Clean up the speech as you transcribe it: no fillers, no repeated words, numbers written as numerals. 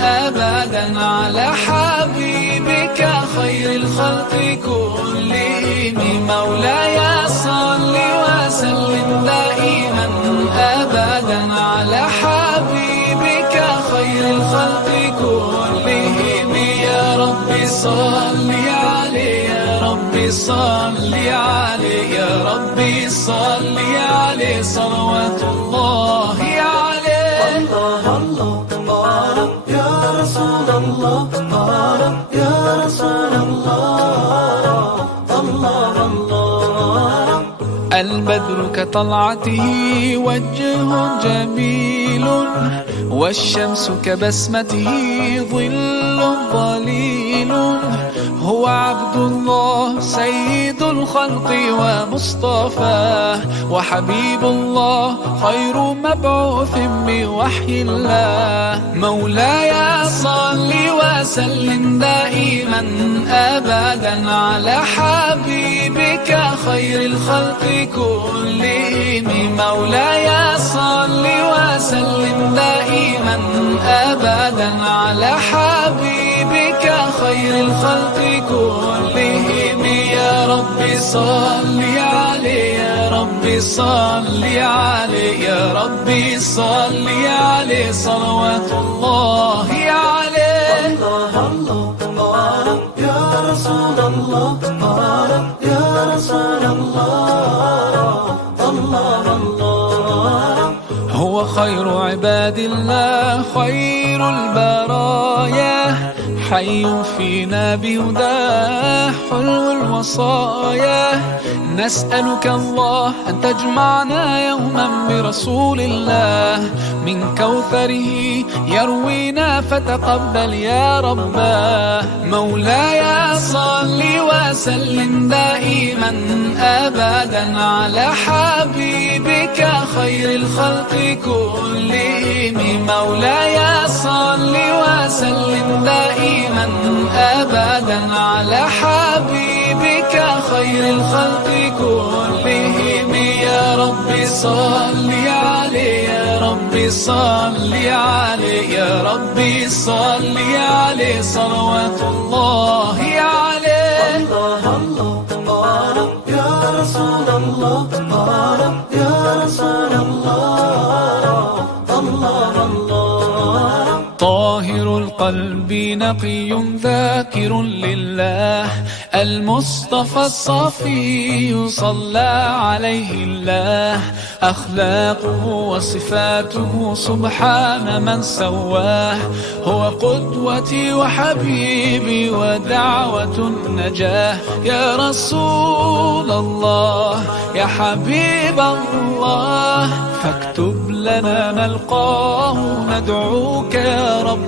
أبدا على حبيبك خير الخلق كلهم. مولاي صل وسلم دائما أبدا على حبيبك خير الخلق كلهم. يا رب صل عليه، يا رب صل عليه، يا رب صل عليه صلوات الله عليه. الله الله يا رسول الله، يا رسول الله، الله الله. البدر كطلعته وجه جميل، والشمس كبسمته ظل ظليل. هو عبد الله سيد الخلق ومصطفاه، وحبيب الله خير مبعوث بوحي الله. مولاي صل وسلم دائما أبدا على حبيبك خير الخلق كلهم. مولاي صل وسلم دائما أبدا على حبيبك خير الخلق كلهم. يا رب صل عليه، يا رب صل عليه، يا رب صل عليه صلوات الله عليه. الله الله يا رسول الله، يا رسول الله، الله الله. هو خير عباد الله خير البرايا، حي فينا بهداه حلو الوصايا. نسألك الله أن تجمعنا يوما برسول الله، من كوثره يروينا فتقبل يا رباه. مولاي صل وسلم دائما أبدا على حبيبك خير الخلق كلهم. مولاي صل وسلم دائما أبدا على حبيبك خير الخلق كلهم. يا رب صل عليه، يا رب صل عليه، يا رب صل عليه صلوات الله عليه. الله الله يا رسول الله، يا رسول الله، الله الله. طاهر القلب نقي ذاكر لله، المصطفى الصفي صلى عليه الله. أخلاقه وصفاته سبحان من سواه، هو قدوتي وحبيبي ودعوة النجاة. يا رسول الله يا حبيب الله، فاكتب لنا نلقاه ندعوك يا رب.